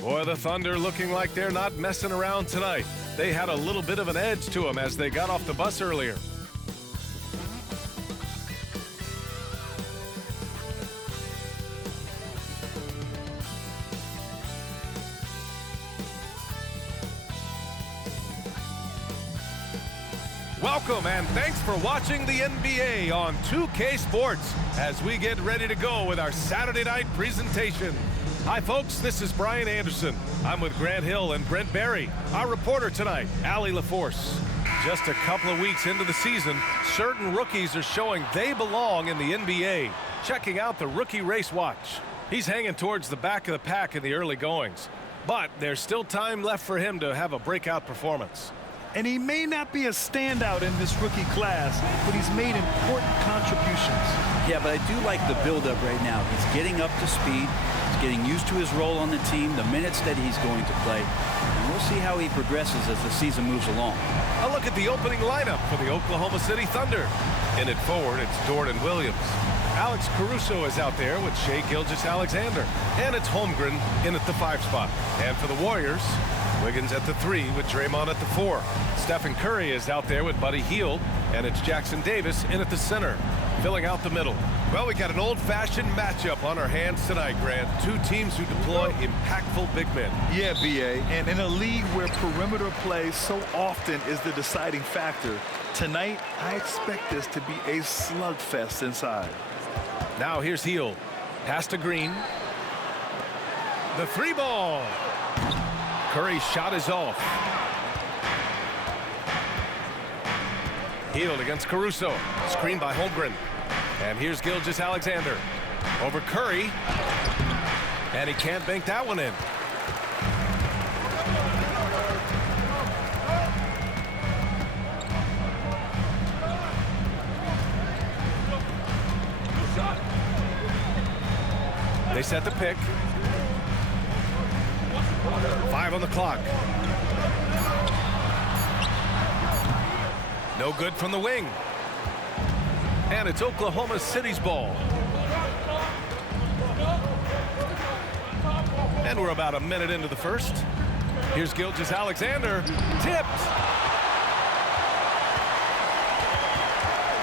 Boy, the Thunder looking like they're not messing around tonight. They had a little bit of an edge to them as they got off the bus earlier. Welcome and thanks for watching the NBA on 2K Sports as we get ready to go with our Saturday night presentation. Hi folks, this is Brian Anderson. I'm with Grant Hill and Brent Barry. Our reporter tonight, Allie LaForce. Just a couple of weeks into the season, certain rookies are showing they belong in the NBA. Checking out the rookie race watch. He's hanging towards the back of the pack in the early goings, but there's still time left for him to have a breakout performance. And he may not be a standout in this rookie class, but he's made important contributions. Yeah, but I do like the build-up right now. He's getting up to speed. He's getting used to his role on the team, the minutes that he's going to play. And we'll see how he progresses as the season moves along. A look at the opening lineup for the Oklahoma City Thunder. In it forward, it's Jordan Williams. Alex Caruso is out there with Shai Gilgeous-Alexander. And it's Holmgren in at the 5 spot. And for the Warriors, Wiggins at the 3 with Draymond at the 4. Stephen Curry is out there with Buddy Hield, and it's Jackson Davis in at the center, filling out the middle. Well, we got an old-fashioned matchup on our hands tonight, Grant. Two teams who deploy impactful big men. Yeah, B.A., and in a league where perimeter play so often is the deciding factor, tonight I expect this to be a slugfest inside. Now here's Hield. Pass to Green. The 3 ball. Curry's shot is off. Hield against Caruso. Screened by Holmgren. And here's Gilgeous-Alexander. Over Curry. And he can't bank that one in. They set the pick. 5 on the clock. No good from the wing. And it's Oklahoma City's ball. And we're about a minute into the first. Here's Gilgeous-Alexander. Tipped.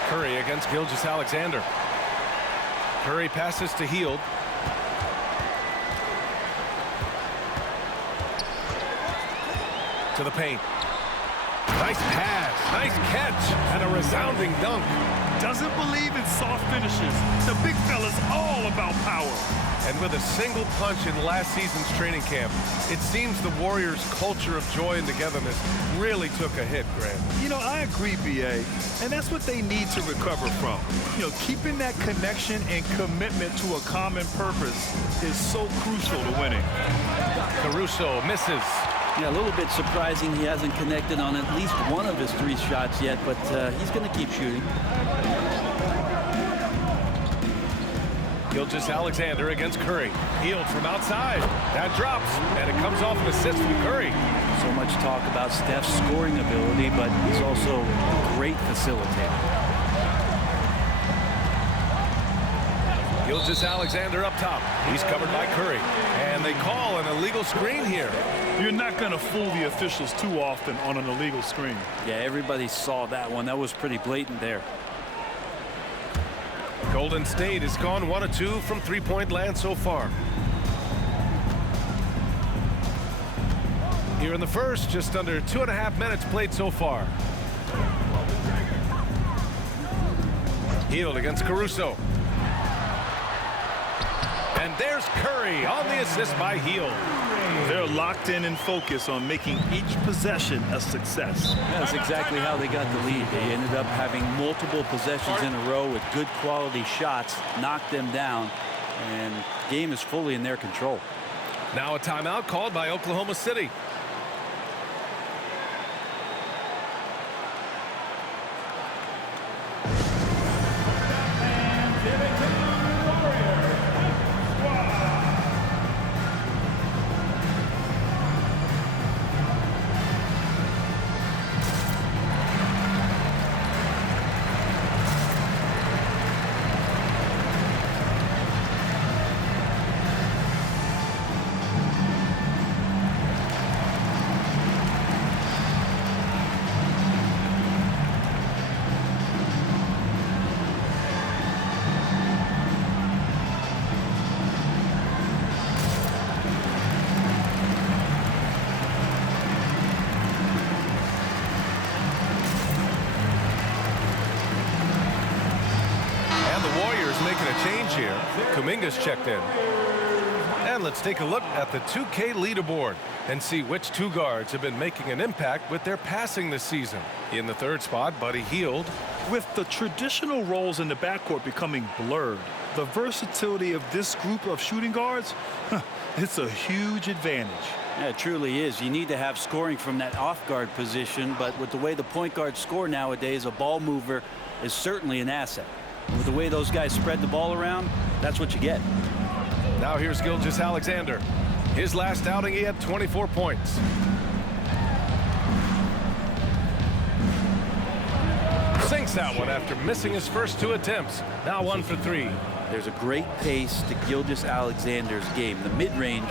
Curry against Gilgeous-Alexander. Curry passes to Hield. To the paint. Nice pass, nice catch, and a resounding dunk. Doesn't believe in soft finishes. The big fella's all about power. And with a single punch in last season's training camp, it seems the Warriors' culture of joy and togetherness really took a hit, Grant. You know, I agree, B.A., and that's what they need to recover from. You know, keeping that connection and commitment to a common purpose is so crucial to winning. Caruso misses. Yeah, a little bit surprising he hasn't connected on at least one of his 3 shots yet, but he's going to keep shooting. Gilgeous-Alexander against Curry. Hield from outside. That drops, and it comes off an assist from Curry. So much talk about Steph's scoring ability, but he's also a great facilitator. Gilgeous-Alexander up top. He's covered by Curry. And they call an illegal screen here. You're not going to fool the officials too often on an illegal screen. Yeah, everybody saw that one. That was pretty blatant there. Golden State has gone 1 of 2 from three-point land so far. Here in the first, just under 2.5 minutes played so far. Hield against Caruso. And there's Curry on the assist by Hield. They're locked in and focused on making each possession a success. That's exactly how they got the lead. They ended up having multiple possessions in a row with good quality shots, knocked them down, and the game is fully in their control. Now a timeout called by Oklahoma City. Warriors making a change here. Kuminga's checked in. And let's take a look at the 2K leaderboard and see which two guards have been making an impact with their passing this season. In the third spot, Buddy Hield. With the traditional roles in the backcourt becoming blurred, the versatility of this group of shooting guards, it's a huge advantage. Yeah, it truly is. You need to have scoring from that off-guard position, but with the way the point guards score nowadays, a ball mover is certainly an asset. With the way those guys spread the ball around, that's what you get. Now here's Gilgeous-Alexander. His last outing, he had 24 points. Sinks that one after missing his first two attempts. Now 1 for 3. There's a great pace to Gilgeous-Alexander's game. The mid-range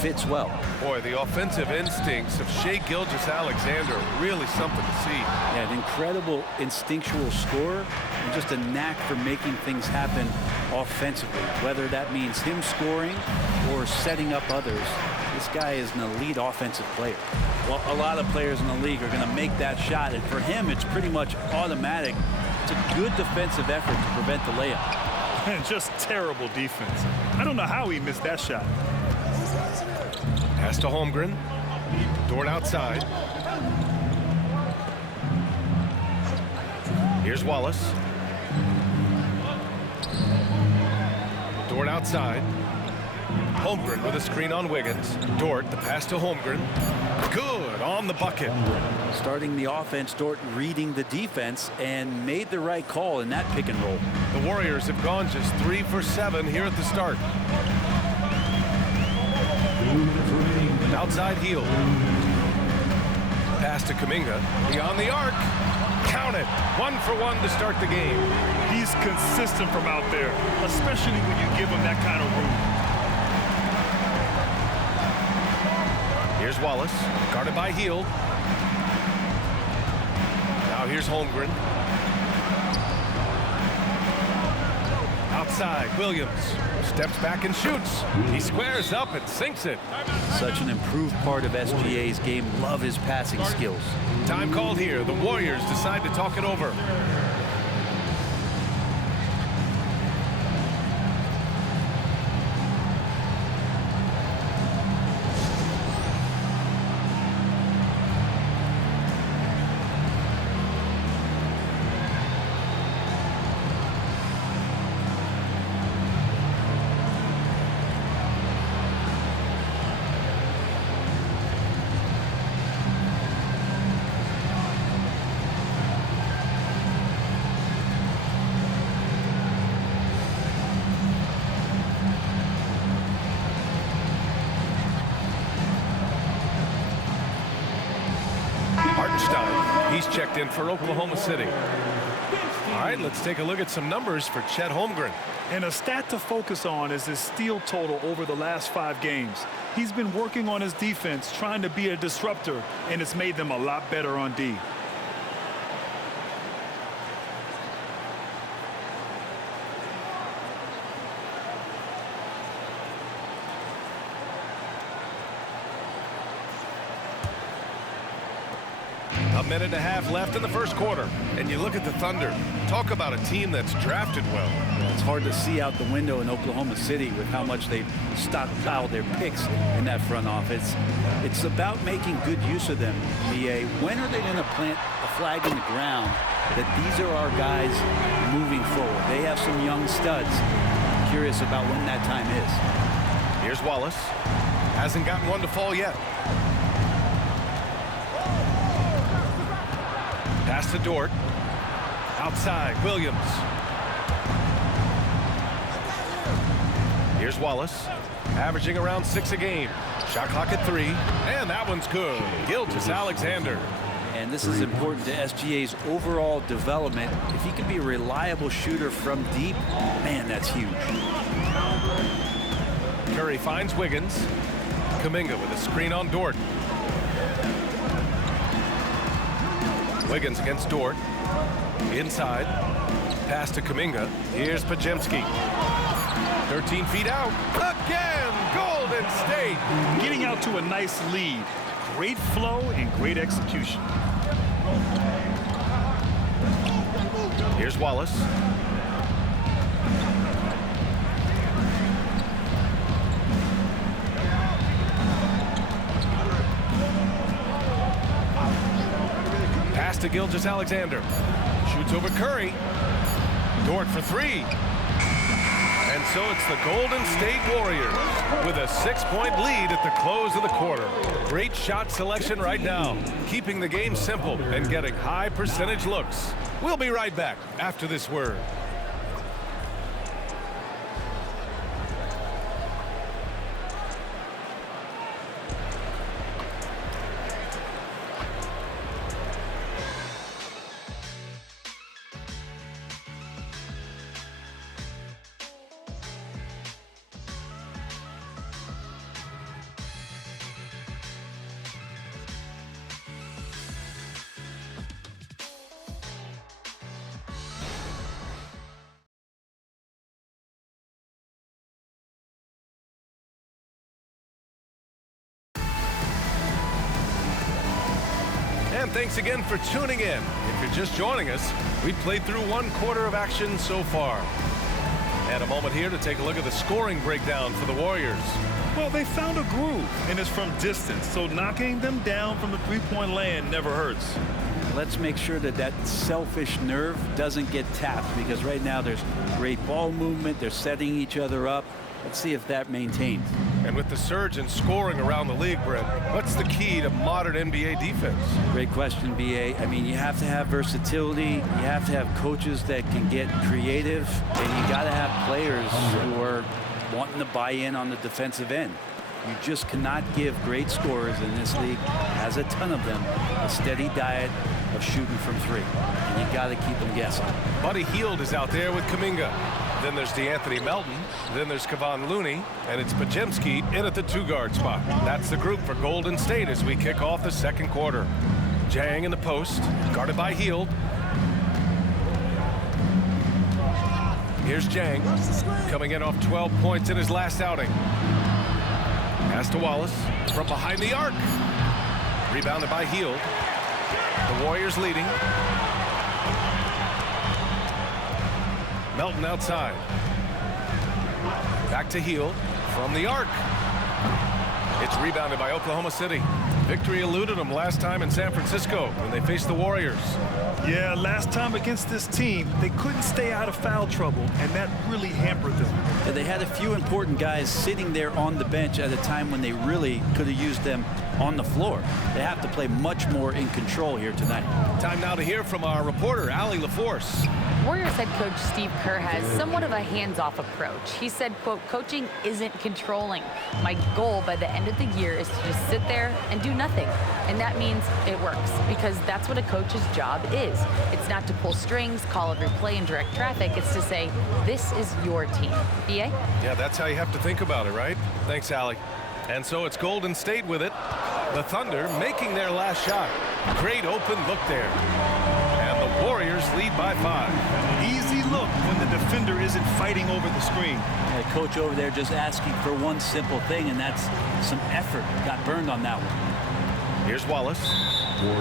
fits well. Boy, the offensive instincts of Shai Gilgeous-Alexander are really something to see. Yeah, an incredible instinctual scorer and just a knack for making things happen offensively, whether that means him scoring or setting up others. This guy is an elite offensive player. Well, a lot of players in the league are going to make that shot, and for him, it's pretty much automatic. It's a good defensive effort to prevent the layup. And just terrible defense. I don't know how he missed that shot. Pass to Holmgren. Dort outside. Here's Wallace. Dort outside. Holmgren with a screen on Wiggins. Dort, the pass to Holmgren. Good on the bucket. Starting the offense, Dort reading the defense and made the right call in that pick and roll. The Warriors have gone just 3 for 7 here at the start. Outside Hield. Pass to Kuminga. Beyond the arc. Count it. 1 for 1 to start the game. He's consistent from out there, especially when you give him that kind of room. Here's Wallace, guarded by Hield. Now here's Holmgren. Outside, Williams steps back and shoots. He squares up and sinks it. Such an improved part of SGA's game. Love his passing skills. Time called here. The Warriors decide to talk it over. He's checked in for Oklahoma City. All right, let's take a look at some numbers for Chet Holmgren. And a stat to focus on is his steal total over the last 5 games. He's been working on his defense, trying to be a disruptor, and it's made them a lot better on D. A minute and a half left in the first quarter. And you look at the Thunder. Talk about a team that's drafted well. It's hard to see out the window in Oklahoma City with how much they've stockpiled their picks in that front office. It's about making good use of them. BA, when are they going to plant a flag in the ground that these are our guys moving forward? They have some young studs. Curious about when that time is. Here's Wallace. Hasn't gotten one to fall yet. Pass to Dort. Outside, Williams. Here's Wallace. Averaging around 6 a game. Shot clock at 3. And that one's good. Gilgeous-Alexander. And this is important to SGA's overall development. If he can be a reliable shooter from deep, man, that's huge. Curry finds Wiggins. Kuminga with a screen on Dort. Wiggins against Dort. Inside. Pass to Kuminga. Here's Podziemski. 13 feet out. Again, Golden State. Getting out to a nice lead. Great flow and great execution. Here's Wallace. to Gilgeous-Alexander. Shoots over Curry. Dort for three. And so it's the Golden State Warriors with a 6-point lead at the close of the quarter. Great shot selection right now, keeping the game simple and getting high percentage looks. We'll be right back after this word. And thanks again for tuning in. If you're just joining us, we've played through 1 quarter of action so far. And a moment here to take a look at the scoring breakdown for the Warriors. Well, they found a groove, and it's from distance, so knocking them down from the three-point land never hurts. Let's make sure that that selfish nerve doesn't get tapped, because right now there's great ball movement. They're setting each other up. Let's see if that maintains. And with the surge in scoring around the league, Brent, what's the key to modern NBA defense? Great question, B.A. I mean, you have to have versatility. You have to have coaches that can get creative. And you got to have players who are wanting to buy in on the defensive end. You just cannot give great scorers in this league, has a ton of them, a steady diet of shooting from three. And you got to keep them guessing. Buddy Hield is out there with Kuminga. Then there's DeAnthony Melton. Then there's Kevon Looney. And it's Podziemski in at the 2-guard spot. That's the group for Golden State as we kick off the second quarter. Jang in the post, guarded by Hield. Here's Jang, coming in off 12 points in his last outing. Pass to Wallace from behind the arc. Rebounded by Hield. The Warriors leading. Melton outside. Back to Hield from the arc. It's rebounded by Oklahoma City. Victory eluded them last time in San Francisco when they faced the Warriors. Yeah, last time against this team, they couldn't stay out of foul trouble, and that really hampered them. And they had a few important guys sitting there on the bench at a time when they really could have used them on the floor. They have to play much more in control here tonight. Time now to hear from our reporter, Allie LaForce. Warriors head coach Steve Kerr has somewhat of a hands-off approach. He said, quote, coaching isn't controlling. My goal by the end of the year is to just sit there and do nothing. And that means it works, because that's what a coach's job is. It's not to pull strings, call every play, and direct traffic. It's to say, this is your team. B.A.? Yeah, that's how you have to think about it, right? Thanks, Allie. And so it's Golden State with it. The Thunder making their last shot. Great open look there. And the Warriors lead by 5. Easy look when the defender isn't fighting over the screen. The coach over there just asking for one simple thing, and that's some effort. Got burned on that one. Here's Wallace.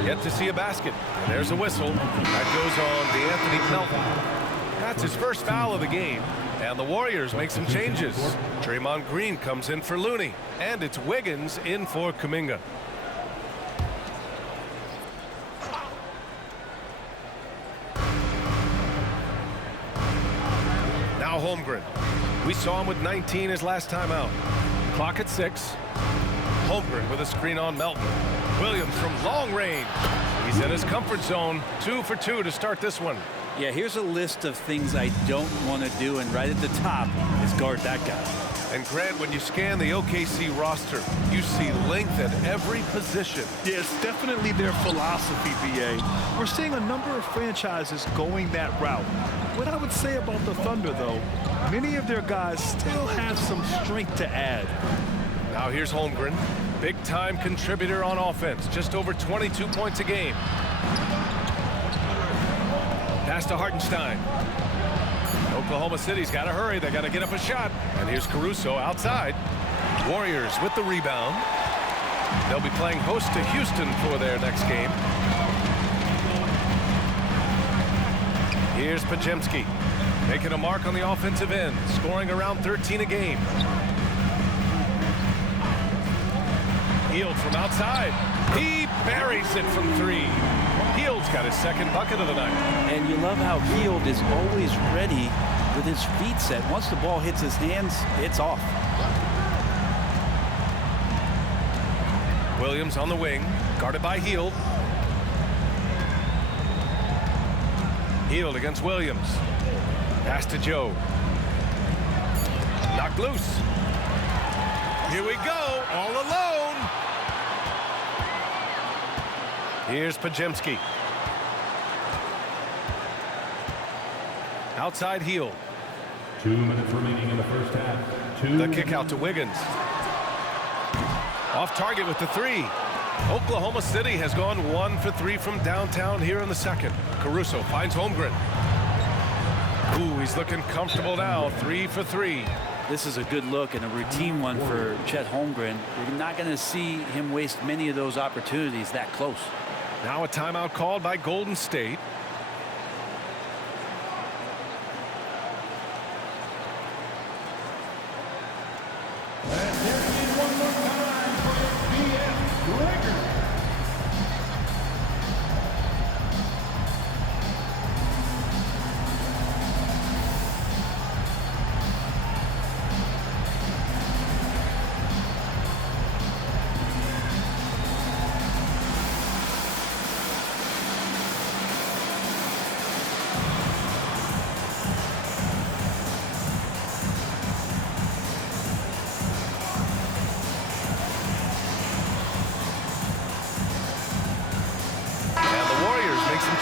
Yet to see a basket. And there's a whistle. That goes on DeAnthony Melton. That's his first foul of the game. And the Warriors make some changes. Draymond Green comes in for Looney. And it's Wiggins in for Kuminga. Now Holmgren. We saw him with 19 his last time out. Clock at 6. Holmgren with a screen on Melton. Williams from long range. He's in his comfort zone. 2 for 2 to start this one. Yeah, here's a list of things I don't want to do, and right at the top is guard that guy. And Grant, when you scan the OKC roster, you see length at every position. Yeah, it's definitely their philosophy, B.A. We're seeing a number of franchises going that route. What I would say about the Thunder, though, many of their guys still have some strength to add. Now here's Holmgren, big-time contributor on offense, just over 22 points a game. Pass to Hartenstein. Oklahoma City's got to hurry. They got to get up a shot. And here's Caruso outside. Warriors with the rebound. They'll be playing host to Houston for their next game. Here's Podziemski, making a mark on the offensive end, scoring around 13 a game. Hield from outside. He buries it from 3. Hield's got his second bucket of the night. And you love how Hield is always ready with his feet set. Once the ball hits his hands, it's off. Williams on the wing, guarded by Hield. Hield against Williams. Pass to Joe. Knocked loose. Here we go, all alone. Here's Podziemski. Outside Hield. 2 minutes remaining in the first half. The kick out to Wiggins. Off target with the three. Oklahoma City has gone 1 for 3 from downtown here in the second. Caruso finds Holmgren. Ooh, he's looking comfortable now. 3 for 3. This is a good look and a routine one for Chet Holmgren. You're not going to see him waste many of those opportunities that close. Now a timeout called by Golden State.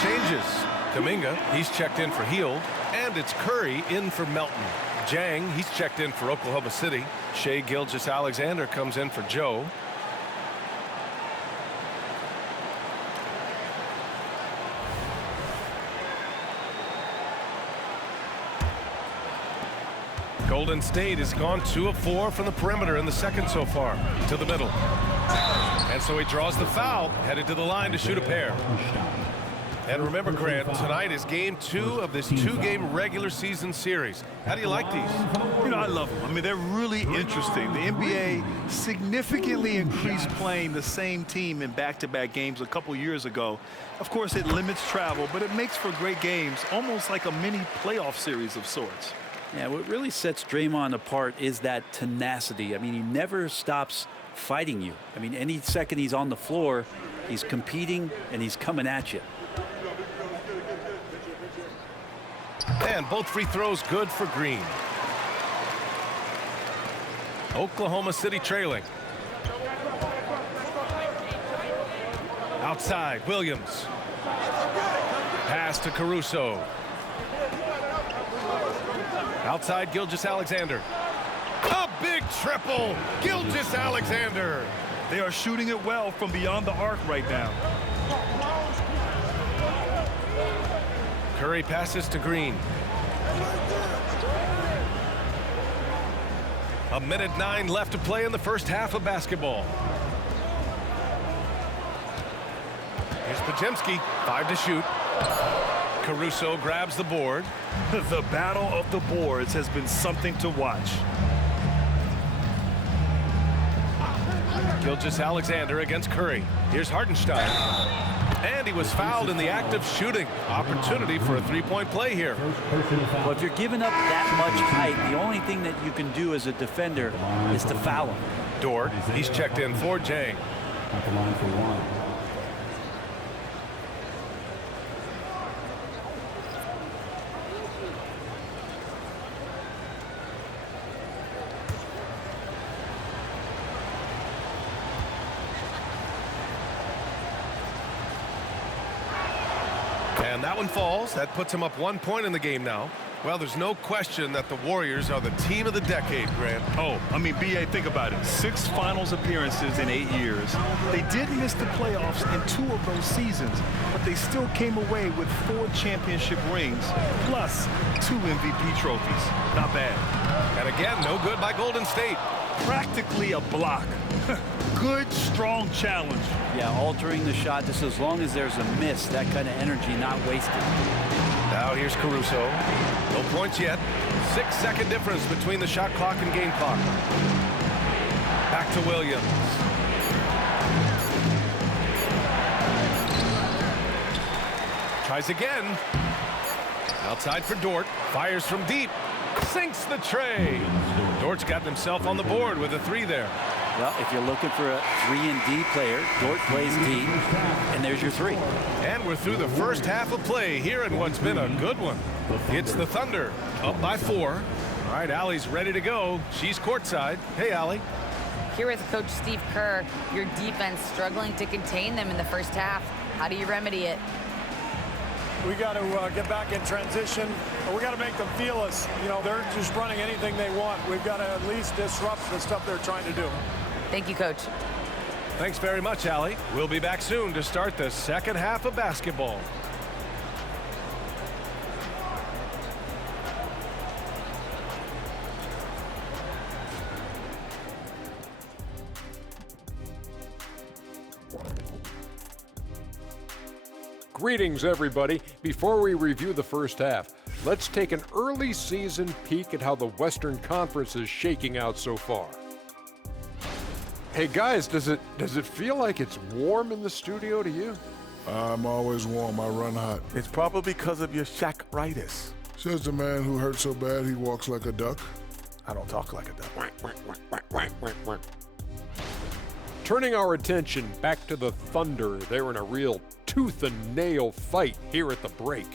Changes. Kuminga, he's checked in for Hield, and it's Curry in for Melton. Jang, he's checked in for Oklahoma City. Shai Gilgeous-Alexander comes in for Joe. Golden State has gone 2 of 4 from the perimeter in the second so far. To the middle. And so he draws the foul, headed to the line to shoot a pair. And remember, Grant, tonight is game 2 of this 2-game regular season series. How do you like these? You know, I love them. I mean, they're really interesting. The NBA significantly increased playing the same team in back-to-back games a couple years ago. Of course, it limits travel, but it makes for great games, almost like a mini playoff series of sorts. Yeah, what really sets Draymond apart is that tenacity. I mean, he never stops fighting you. I mean, any second he's on the floor, he's competing and he's coming at you. And both free throws good for Green. Oklahoma City trailing. Outside, Williams. Pass to Caruso. Outside, Gilgeous-Alexander. A big triple, Gilgeous-Alexander. They are shooting it well from beyond the arc right now. Curry passes to Green. 1:09 left to play in the first half of basketball. Here's Podziemski, 5 to shoot. Caruso grabs the board. The battle of the boards has been something to watch. Gilgeous-Alexander against Curry. Here's Hartenstein. And he was fouled in the act of shooting. Opportunity for a three-point play here. Well, if you're giving up that much height, the only thing that you can do as a defender is to foul him. Dort, he's checked in for Jang. At the line for 1. And that one falls. That puts him up 1 point in the game now. Well, there's no question that the Warriors are the team of the decade, Grant. Oh, I mean, B.A., think about it. 6 finals appearances in 8 years. They did miss the playoffs in 2 of those seasons, but they still came away with 4 championship rings, plus 2 MVP trophies. Not bad. And again, no good by Golden State. Practically a block. Good, strong challenge. Yeah, altering the shot just as long as there's a miss, that kind of energy not wasted. Now here's Caruso. No points yet. 6-second difference between the shot clock and game clock. Back to Williams. Tries again. Outside for Dort. Fires from deep. Sinks the tray. Dort's got himself on the board with a 3 there. Well, if you're looking for a 3-and-D player, Dort plays D, and there's your 3. And we're through the first half of play here in what's been a good one. It's the Thunder, up by 4. All right, Allie's ready to go. She's courtside. Hey, Allie. Here with Coach Steve Kerr, your defense struggling to contain them in the first half. How do you remedy it? We got to get back in transition. We got to make them feel us. You know, they're just running anything they want. We've got to at least disrupt the stuff they're trying to do. Thank you, Coach. Thanks very much, Allie. We'll be back soon to start the second half of basketball. Greetings, everybody. Before we review the first half, let's take an early season peek at how the Western Conference is shaking out so far. Hey guys, does it feel like it's warm in the studio to you? I'm always warm. I run hot. It's probably because of your Shaq-ritis. Says the man who hurt so bad he walks like a duck. I don't talk like a duck. Turning our attention back to the Thunder, they're in a real tooth and nail fight here at the break.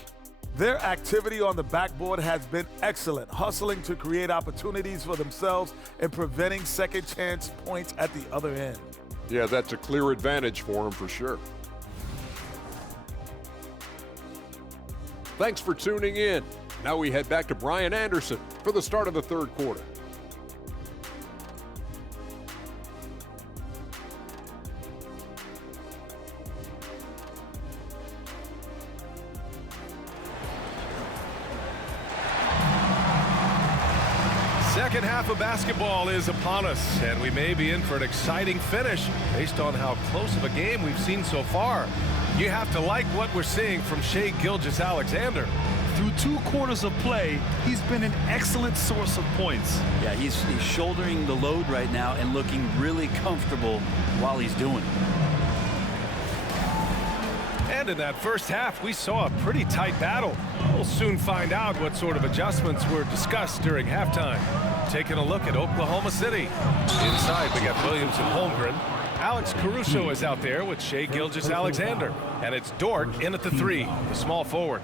Their activity on the backboard has been excellent, hustling to create opportunities for themselves and preventing second chance points at the other end. Yeah, that's a clear advantage for them for sure. Thanks for tuning in. Now we head back to Brian Anderson for the start of the third quarter. Second half of basketball is upon us, and we may be in for an exciting finish based on how close of a game we've seen so far. You have to like what we're seeing from Shai Gilgeous-Alexander. Through 2 quarters of play, he's been an excellent source of points. Yeah, he's shouldering the load right now and looking really comfortable while he's doing it. And in that first half, we saw a pretty tight battle. We'll soon find out what sort of adjustments were discussed during halftime. Taking a look at Oklahoma City. Inside, we got Williams and Holmgren. Alex Caruso is out there with Shai Gilgeous-Alexander. And it's Dort in at the 3, the small forward.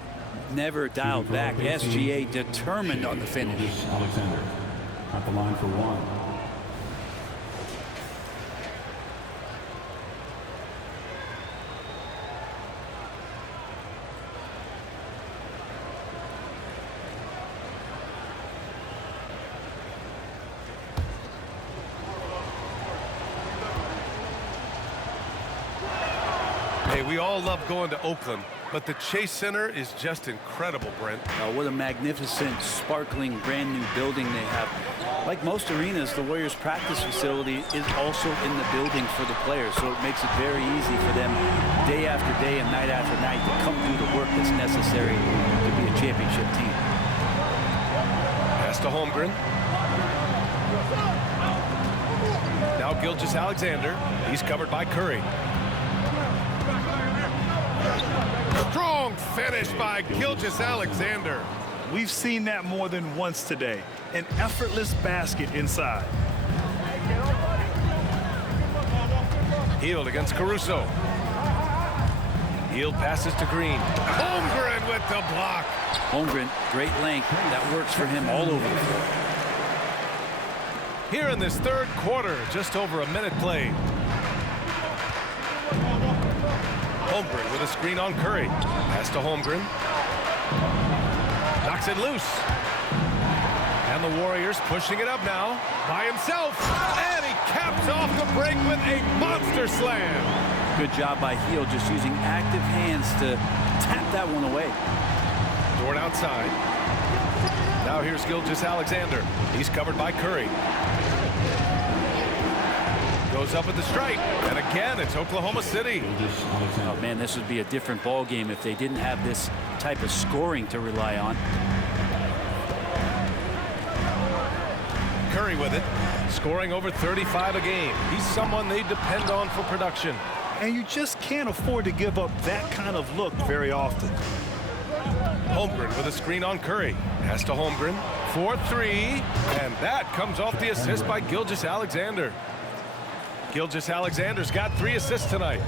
Never dialed back. SGA determined on the finish. Alexander at the line for 1. Hey, we all love going to Oakland, but the Chase Center is just incredible, Brent. What a magnificent, sparkling, brand new building they have. Like most arenas, the Warriors practice facility is also in the building for the players, so it makes it very easy for them day after day and night after night to come do the work that's necessary to be a championship team. Pass to Holmgren. Now Gilgeous-Alexander. He's covered by Curry. Strong finish by Gilgeous-Alexander. We've seen that more than once today. An effortless basket inside. Hield against Caruso. Hield passes to Green. Holmgren with the block. Holmgren, great length. That works for him all over the floor. Here in this third quarter, just over a minute played. Holmgren with a screen on Curry. Pass to Holmgren. Knocks it loose. And the Warriors pushing it up now by himself. And he caps off the break with a monster slam. Good job by Hield, just using active hands to tap that one away. Dort outside. Now here's Gilgeous-Alexander. He's covered by Curry. Goes up at the stripe, and again, it's Oklahoma City. Oh man, this would be a different ball game if they didn't have this type of scoring to rely on. Curry with it, scoring over 35 a game. He's someone they depend on for production. and you just can't afford to give up that kind of look very often. Holmgren with a screen on Curry. Pass to Holmgren for 3, and that comes off the assist by Gilgeous-Alexander. Gilgeous-Alexander's got 3 assists tonight.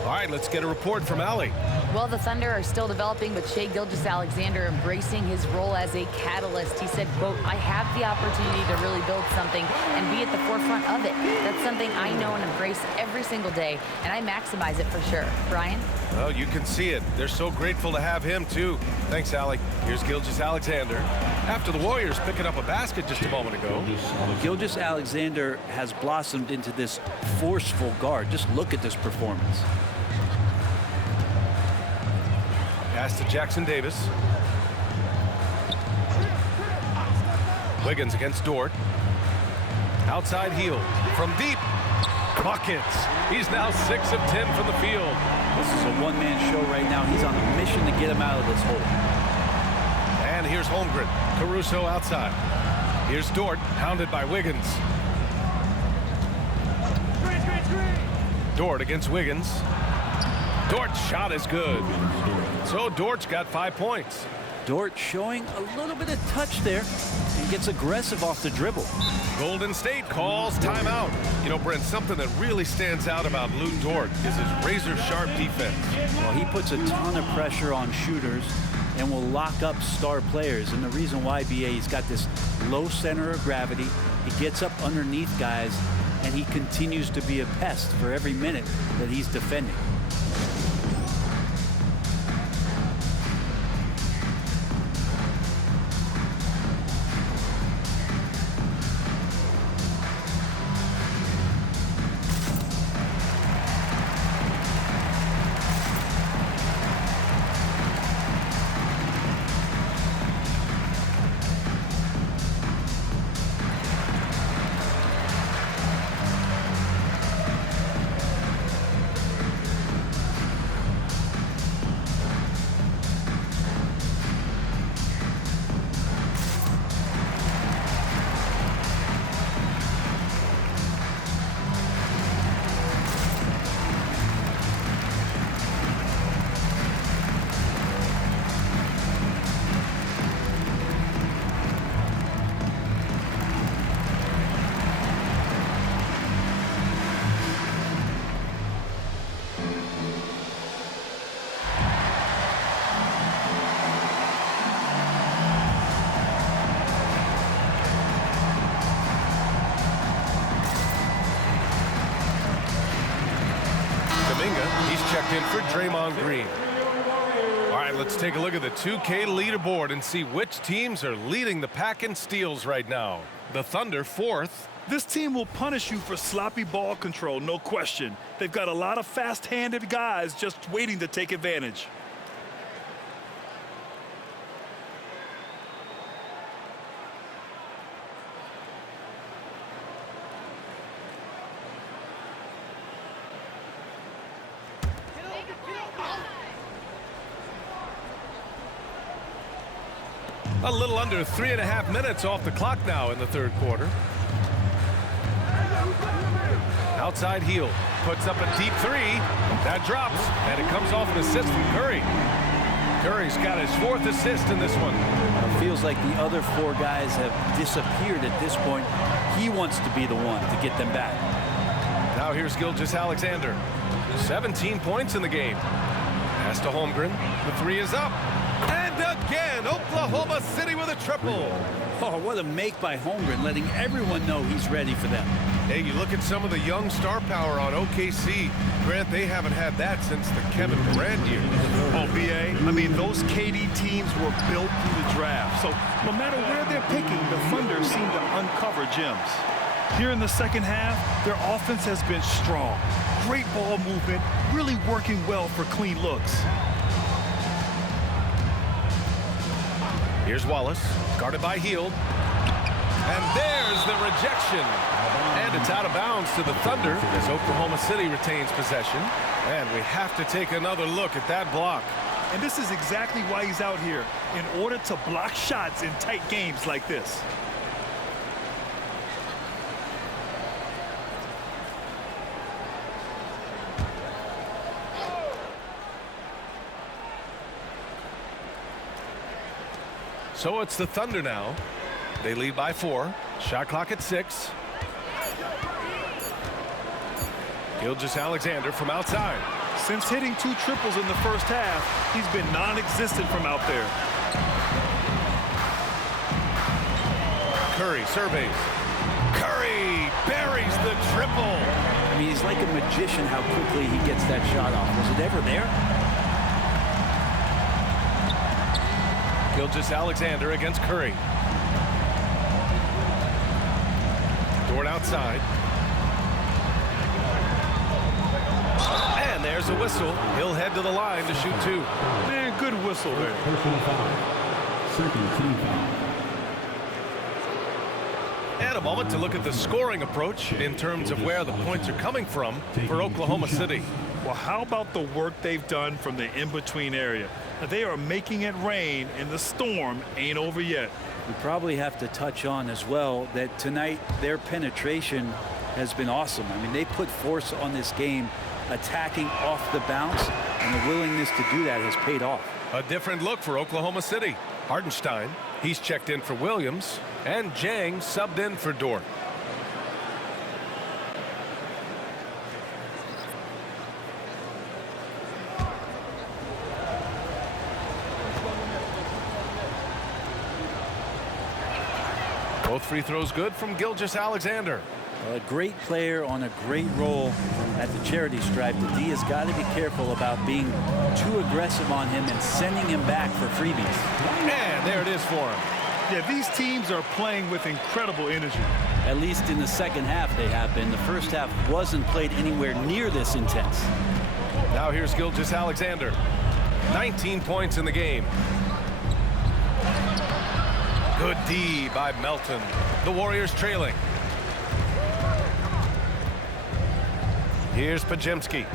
All right, let's get a report from Allie. Well, the Thunder are still developing, but Shai Gilgeous-Alexander embracing his role as a catalyst. He said, quote, I have the opportunity to really build something and be at the forefront of it. That's something I know and embrace every single day, and I maximize it for sure. Brian? Well, you can see it. They're so grateful to have him, too. Thanks, Allie. Here's Gilgeous-Alexander. After the Warriors picking up a basket just a moment ago. Gilgeous-Alexander has blossomed into this forceful guard. Just look at this performance. Pass to Jackson Davis. Wiggins against Dort. Outside heel from deep. Buckets. He's now 6 of 10 from the field. This is a one-man show right now. He's on a mission to get him out of this hole. And here's Holmgren. Caruso outside. Here's Dort, hounded by Wiggins. Dort against Wiggins. Dort's shot is good. So Dort's got 5 points. Dort showing a little bit of touch there and gets aggressive off the dribble. Golden State calls timeout. You know, Brent, something that really stands out about Lou Dort is his razor-sharp defense. Well, he puts a ton of pressure on shooters and will lock up star players. And the reason why, BA, he's got this low center of gravity. He gets up underneath guys, and he continues to be a pest for every minute that he's defending. Checked in for Draymond Green. All right, let's take a look at the 2K leaderboard and see which teams are leading the pack in steals right now. The Thunder 4th. This team will punish you for sloppy ball control, no question. They've got a lot of fast-handed guys just waiting to take advantage. A little under 3.5 minutes off the clock now in the third quarter. Outside heel, puts up a deep 3. That drops, and it comes off an assist from Curry. Curry's got his 4th assist in this one. It feels like the other 4 guys have disappeared at this point. He wants to be the one to get them back. Now here's Gilgeous-Alexander. 17 points in the game. Pass to Holmgren. The 3 is up. And again, Oklahoma City with a triple. Oh, what a make by Holmgren, letting everyone know he's ready for them. Hey, you look at some of the young star power on OKC. Grant, they haven't had that since the Kevin Durant years. Oh, BA, I mean, those KD teams were built through the draft. So no matter where they're picking, the Thunder seem to uncover gems. Here in the second half, their offense has been strong. Great ball movement, really working well for clean looks. Here's Wallace, guarded by Hield. And there's the rejection. And it's out of bounds to the Thunder as Oklahoma City retains possession. And we have to take another look at that block. And this is exactly why he's out here, in order to block shots in tight games like this. So it's the Thunder now. They lead by 4. Shot clock at 6. Gilgeous-Alexander from outside. Since hitting 2 triples in the first half, he's been non-existent from out there. Curry surveys. Curry buries the triple. I mean, he's like a magician how quickly he gets that shot off. Was it ever there? Gilgeous-Alexander against Curry. Dort outside. And there's a whistle. He'll head to the line to shoot 2. Man, good whistle there. Personal foul. Second team foul. And a moment to look at the scoring approach in terms of where the points are coming from for Oklahoma City. Well, how about the work they've done from the in-between area? They are making it rain, and the storm ain't over yet. We probably have to touch on as well that tonight their penetration has been awesome. I mean, they put force on this game, attacking off the bounce, and the willingness to do that has paid off. A different look for Oklahoma City. Hartenstein, he's checked in for Williams, and Jang subbed in for Dort. Both free throws good from Gilgeous-Alexander. A great player on a great role at the charity stripe. The D has got to be careful about being too aggressive on him and sending him back for freebies. And there it is for him. Yeah, these teams are playing with incredible energy. At least in the second half they have been. The first half wasn't played anywhere near this intense. Now here's Gilgeous-Alexander. 19 points in the game. Good D by Melton. The Warriors trailing. Here's Podziemski.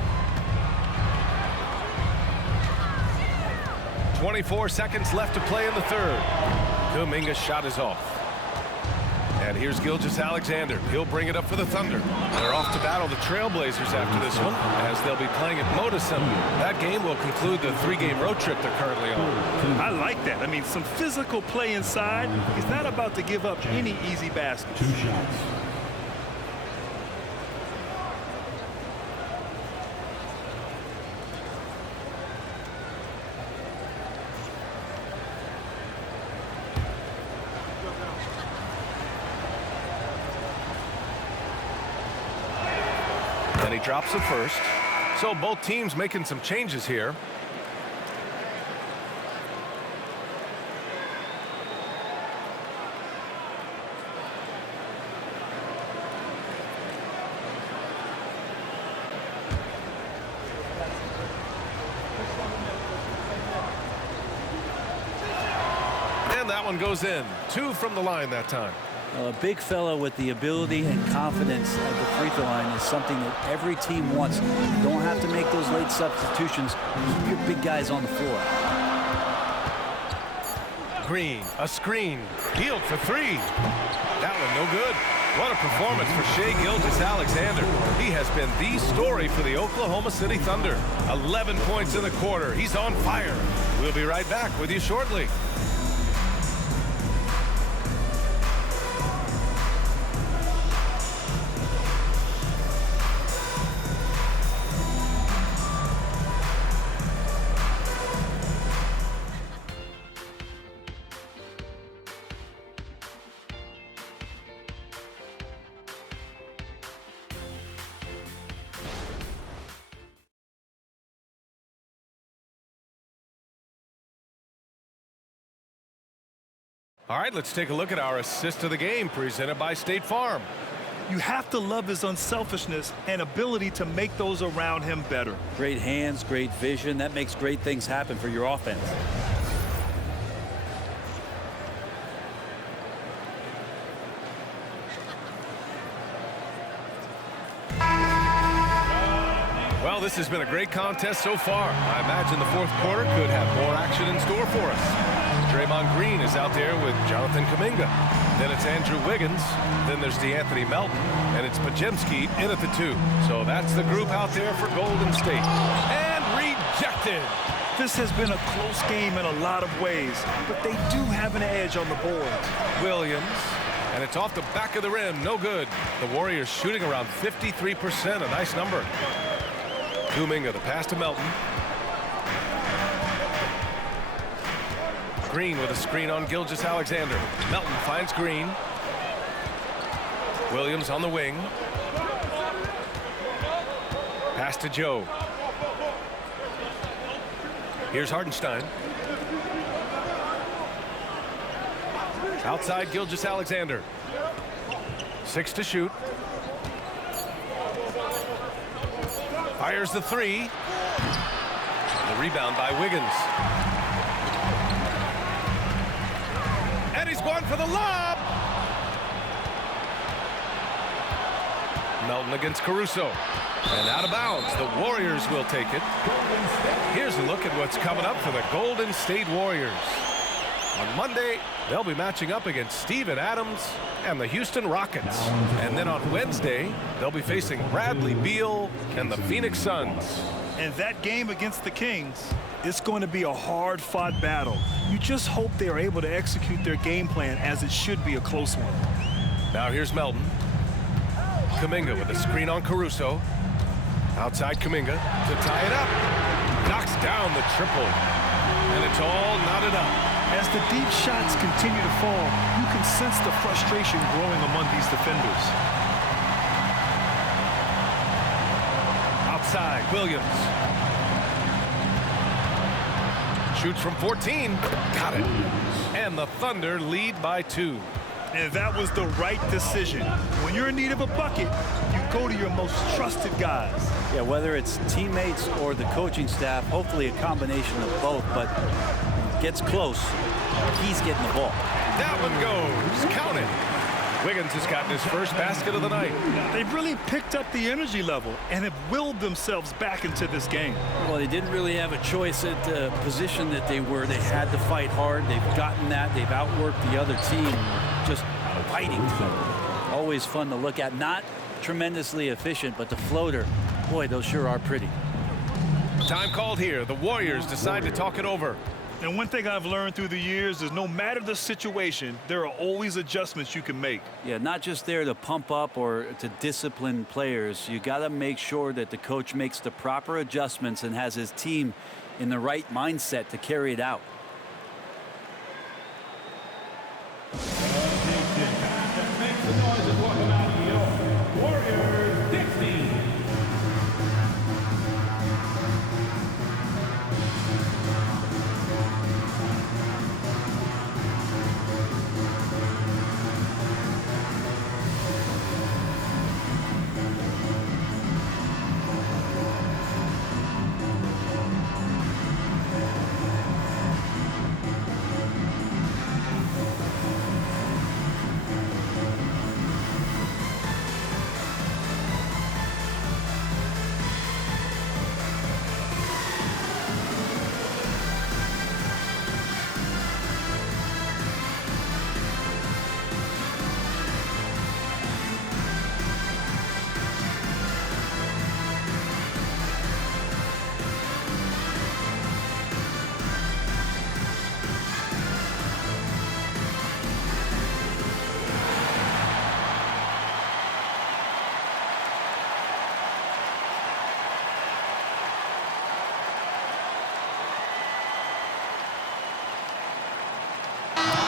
24 seconds left to play in the third. Kuminga's shot is off. And here's Gilgeous-Alexander. He'll bring it up for the Thunder. They're off to battle the Trailblazers after this one, as they'll be playing at Moda Center. That game will conclude the 3-game road trip they're currently on. I like that. I mean, some physical play inside. He's not about to give up any easy baskets. 2 shots. And he drops the first. So both teams making some changes here. And that one goes in. 2 from the line that time. A big fella with the ability and confidence at the free throw line is something that every team wants. You don't have to make those late substitutions. Keep your big guys on the floor. Green, a screen, Hield for 3. That one no good. What a performance for Shai Gilgeous-Alexander. He has been the story for the Oklahoma City Thunder. 11 points in the quarter. He's on fire. We'll be right back with you shortly. All right, let's take a look at our assist of the game presented by State Farm. You have to love his unselfishness and ability to make those around him better. Great hands, great vision. That makes great things happen for your offense. Well, this has been a great contest so far. I imagine the fourth quarter could have more action in store for us. Draymond Green is out there with Jonathan Kuminga. Then it's Andrew Wiggins. Then there's DeAnthony Melton. And it's Podziemski in at the 2. So that's the group out there for Golden State. And rejected. This has been a close game in a lot of ways, but they do have an edge on the board. Williams, and it's off the back of the rim. No good. The Warriors shooting around 53%, a nice number. Kuminga, the pass to Melton. Green with a screen on Gilgeous-Alexander. Melton finds Green. Williams on the wing. Pass to Joe. Here's Hartenstein. Outside Gilgeous-Alexander. 6 to shoot. Fires the 3. The rebound by Wiggins. And he's going for the lob. Melton against Caruso. And out of bounds. The Warriors will take it. Here's a look at what's coming up for the Golden State Warriors. On Monday, they'll be matching up against Steven Adams and the Houston Rockets. And then on Wednesday, they'll be facing Bradley Beal and the Phoenix Suns. And that game against the Kings, it's going to be a hard-fought battle. You just hope they are able to execute their game plan, as it should be a close one. Now here's Melton. Kuminga with a screen on Caruso. Outside Kuminga to tie it up. Knocks down the triple. And it's all knotted up. As the deep shots continue to fall, you can sense the frustration growing among these defenders. Outside, Williams. Shoots from 14. Got it. And the Thunder lead by 2. And that was the right decision. When you're in need of a bucket, you go to your most trusted guys. Yeah, whether it's teammates or the coaching staff, hopefully a combination of both, but gets close, he's getting the ball. That one goes. Count it. Wiggins has gotten his first basket of the night. They've really picked up the energy level and have willed themselves back into this game. Well, they didn't really have a choice at the position that they were. They had to fight hard. They've gotten that. They've outworked the other team. Just fighting team. Always fun to look at. Not tremendously efficient, but the floater, boy, those sure are pretty. Time called here. The Warriors decide to talk it over. And one thing I've learned through the years is no matter the situation, there are always adjustments you can make. Yeah, not just there to pump up or to discipline players. You got to make sure that the coach makes the proper adjustments and has his team in the right mindset to carry it out.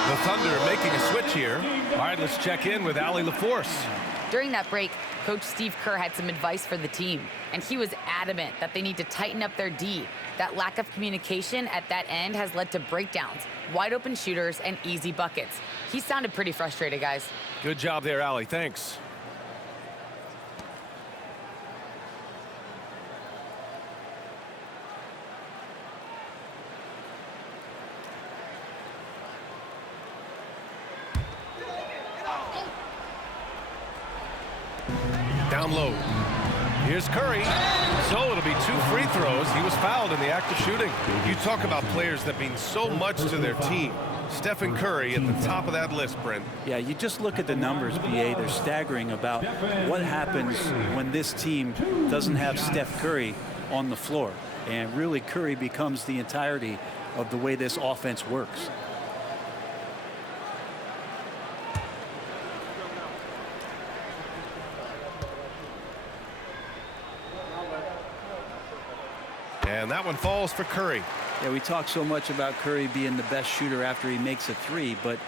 The Thunder making a switch here. All right, let's check in with Allie LaForce. During that break, Coach Steve Kerr had some advice for the team, and he was adamant that they need to tighten up their D. That lack of communication at that end has led to breakdowns, wide open shooters, and easy buckets. He sounded pretty frustrated, guys. Good job there, Allie. Thanks. Down low. Here's Curry. So it'll be 2 free throws. He was fouled in the act of shooting. You talk about players that mean so much to their team. Stephen Curry at the top of that list, Brent. Yeah, you just look at the numbers, BA. They're staggering about what happens when this team doesn't have Steph Curry on the floor. And really, Curry becomes the entirety of the way this offense works. And that one falls for Curry. Yeah, we talk so much about Curry being the best shooter after he makes a three, but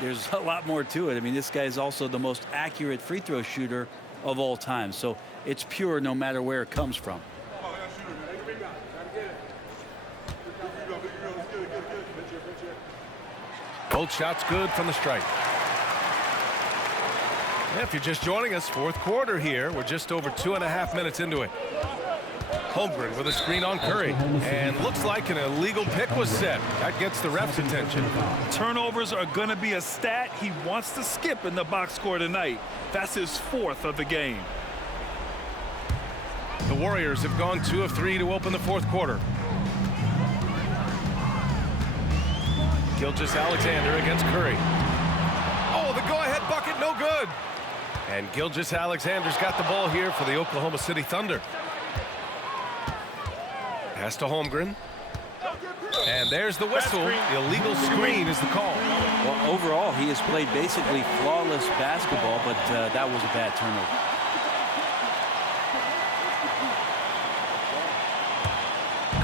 there's a lot more to it. I mean, this guy is also the most accurate free throw shooter of all time. So it's pure no matter where it comes from. Both shots good from the stripe. And if you're just joining us, fourth quarter here. We're just over 2.5 minutes into it. Holmgren with a screen on Curry, and looks like an illegal pick was set. That gets the ref's attention. Turnovers are going to be a stat he wants to skip in the box score tonight. That's his 4th of the game. The Warriors have gone 2 of 3 to open the fourth quarter. Gilgeous-Alexander against Curry. Oh, the go-ahead bucket, no good. And Gilgeous-Alexander's got the ball here for the Oklahoma City Thunder. Pass to Holmgren. And there's the whistle. The illegal screen is the call. Well, overall, he has played basically flawless basketball, but that was a bad turnover.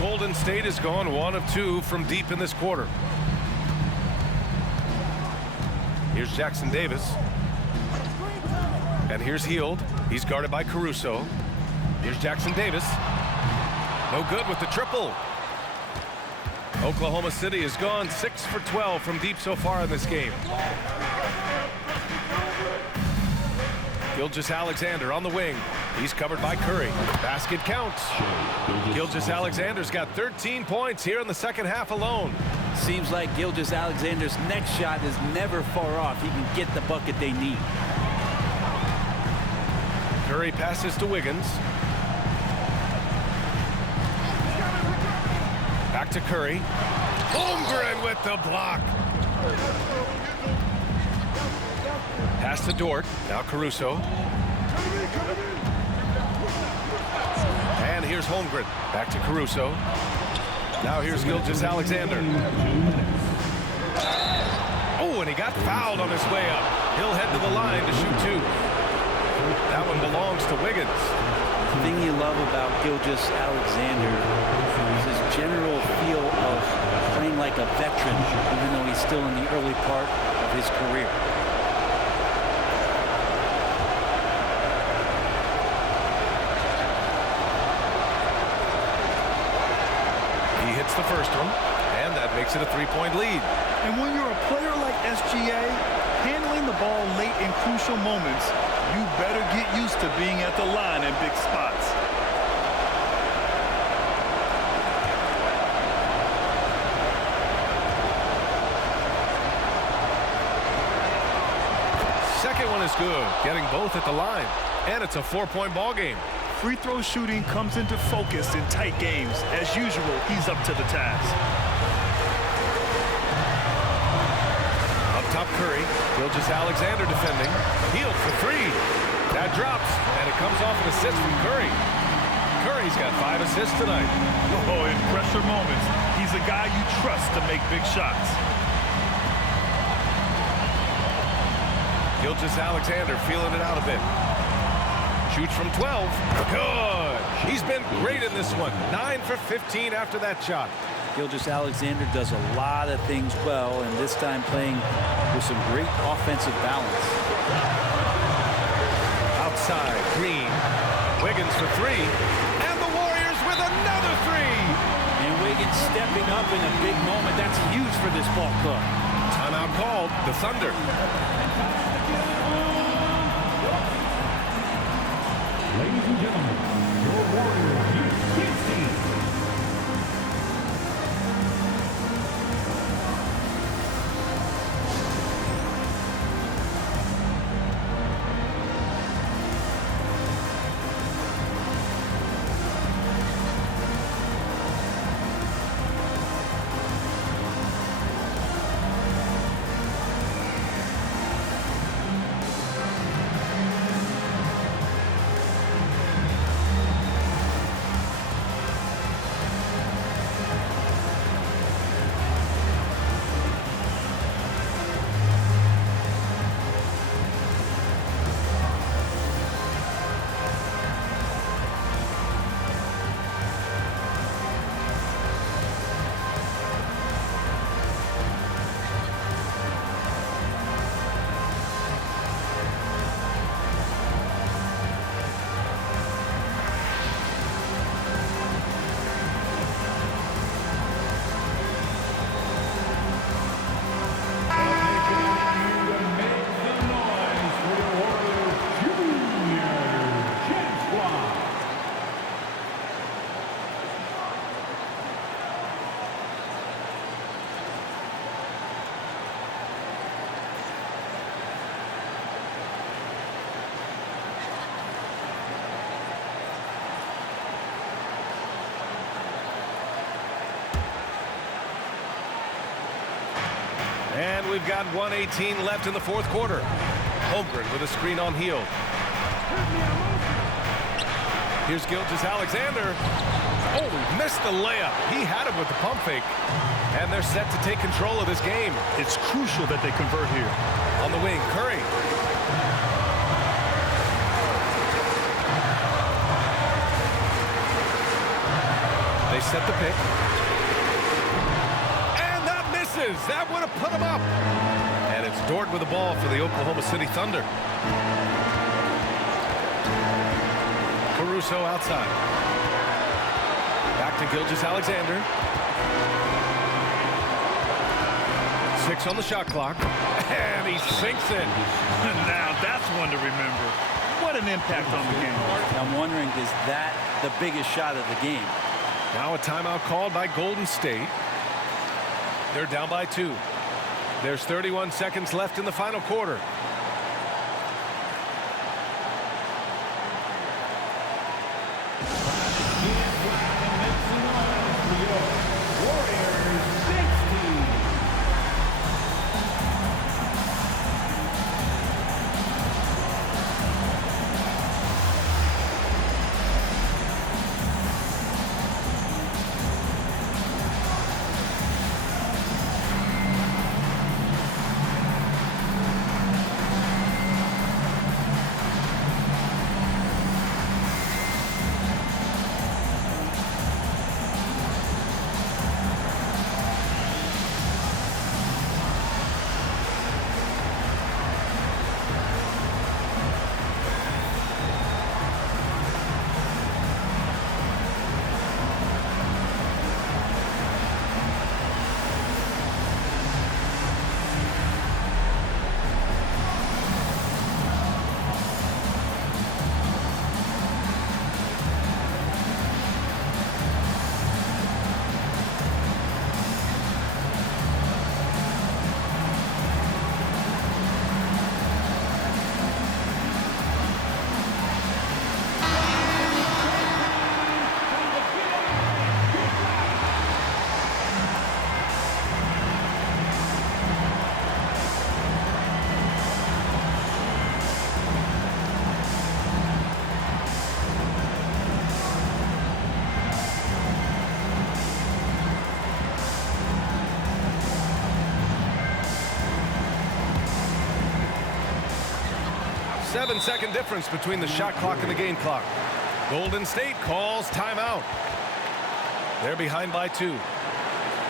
Golden State has gone 1 of 2 from deep in this quarter. Here's Jackson Davis. And here's Hield. He's guarded by Caruso. Here's Jackson Davis. No good with the triple. Oklahoma City has gone 6 for 12 from deep so far in this game. Gilgeous-Alexander on the wing. He's covered by Curry. Basket counts. Gilgeous-Alexander's got 13 points here in the second half alone. Seems like Gilgeous-Alexander's next shot is never far off. He can get the bucket they need. Curry passes to Wiggins. Back to Curry. Holmgren with the block. Pass to Dort. Now Caruso. And here's Holmgren. Back to Caruso. Now here's Gilgeous-Alexander. Oh, and he got fouled on his way up. He'll head to the line to shoot 2. That one belongs to Wiggins. The thing you love about Gilgeous-Alexander is his general feel of playing like a veteran, even though he's still in the early part of his career. He hits the first one, and that makes it a 3-point lead. And when you're a player like SGA, handling the ball late in crucial moments, you better get used to being at the line in big spots. Second one is good, getting both at the line. And it's a 4-point ball game. Free throw shooting comes into focus in tight games. As usual, he's up to the task. Up top, Curry. Gilgeous-Alexander defending. Hield for 3. That drops, and it comes off an assist from Curry. Curry's got 5 assists tonight. Oh, in pressure moments, he's a guy you trust to make big shots. Gilgeous-Alexander feeling it out a bit. Shoots from 12. Good. He's been great in this one. 9 for 15 after that shot. Gilgeous-Alexander does a lot of things well, and this time playing with some great offensive balance. Outside, Green. Wiggins for 3. And the Warriors with another 3. And Wiggins stepping up in a big moment. That's huge for this ball club. Timeout called. The Thunder. Ladies and gentlemen, your Warriors Youth team. And we've got 1:18 left in the fourth quarter. Holmgren with a screen on Hield. Here's Gilgeous-Alexander. Oh, he missed the layup. He had him with the pump fake. And they're set to take control of this game. It's crucial that they convert here. On the wing, Curry. They set the pick. And that misses. That would have put him up. And it's Dort with the ball for the Oklahoma City Thunder. Caruso outside. Back to Gilgeous-Alexander. 6 on the shot clock. And he sinks it. Now that's one to remember. What an impact on the game. I'm wondering, is that the biggest shot of the game? Now a timeout called by Golden State. They're down by 2. There's 31 seconds left in the final quarter. Seven-second difference between the shot clock and the game clock. Golden State calls timeout. They're behind by 2.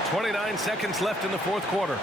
29 seconds left in the fourth quarter.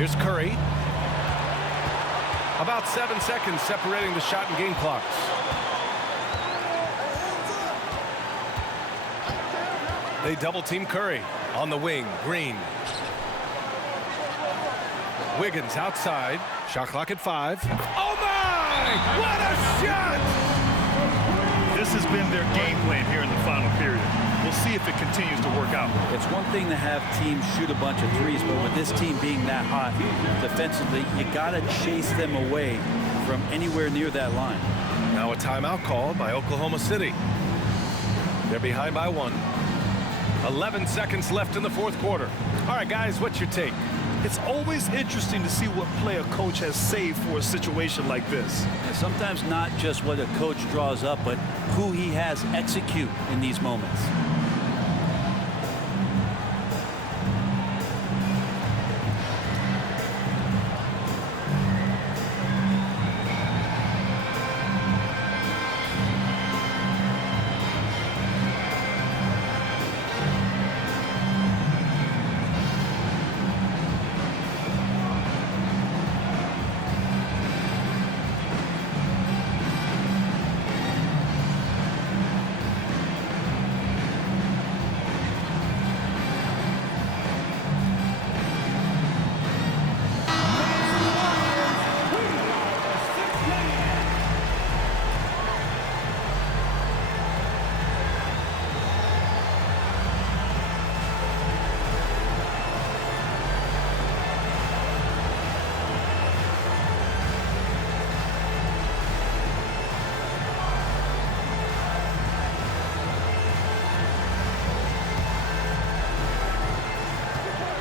Here's Curry. About 7 seconds separating the shot and game clocks. They double team Curry. On the wing, Green. Wiggins outside. Shot clock at 5. Oh my! What a shot! This has been their game plan here in the final period. We'll see if it continues to work out. It's one thing to have teams shoot a bunch of threes, but with this team being that hot defensively, you got to chase them away from anywhere near that line. Now a timeout called by Oklahoma City. They're behind by 1. 11 seconds left in the fourth quarter. All right, guys, what's your take? It's always interesting to see what play a coach has saved for a situation like this. And sometimes not just what a coach draws up, but who he has execute in these moments.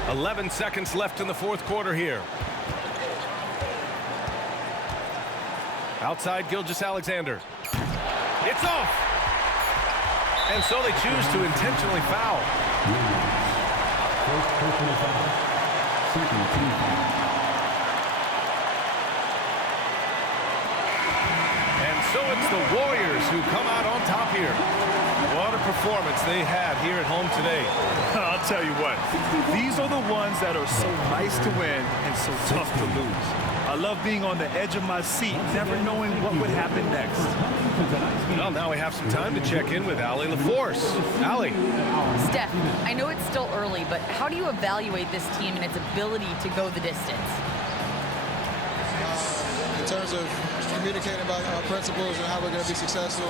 .11 seconds left in the fourth quarter here. Outside Gilgeous-Alexander. It's off. And so they choose to intentionally foul. First personal foul. Second team foul. And so it's the Warriors who come out on top here. What a performance they had here at home today. I'll tell you what, these are the ones that are so nice to win and so tough to lose. I love being on the edge of my seat, never knowing what would happen next. Well, now we have some time to check in with Allie LaForce. Allie. Steph, I know it's still early, but how do you evaluate this team and its ability to go the distance? In terms of communicating about our principles and how we're going to be successful,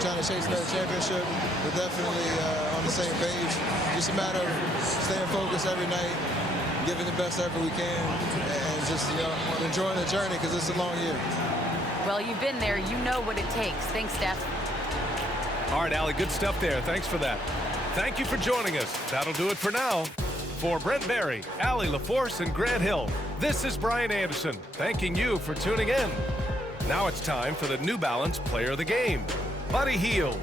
trying to chase another championship, we're definitely on the same page. Just a matter of staying focused every night, giving the best effort we can, and just enjoying the journey because it's a long year. Well, you've been there. You know what it takes. Thanks, Steph. All right, Allie, good stuff there. Thanks for that. Thank you for joining us. That'll do it for now. For Brent Barry, Allie LaForce, and Grant Hill, this is Brian Anderson, thanking you for tuning in. Now it's time for the New Balance Player of the Game, Buddy Hield.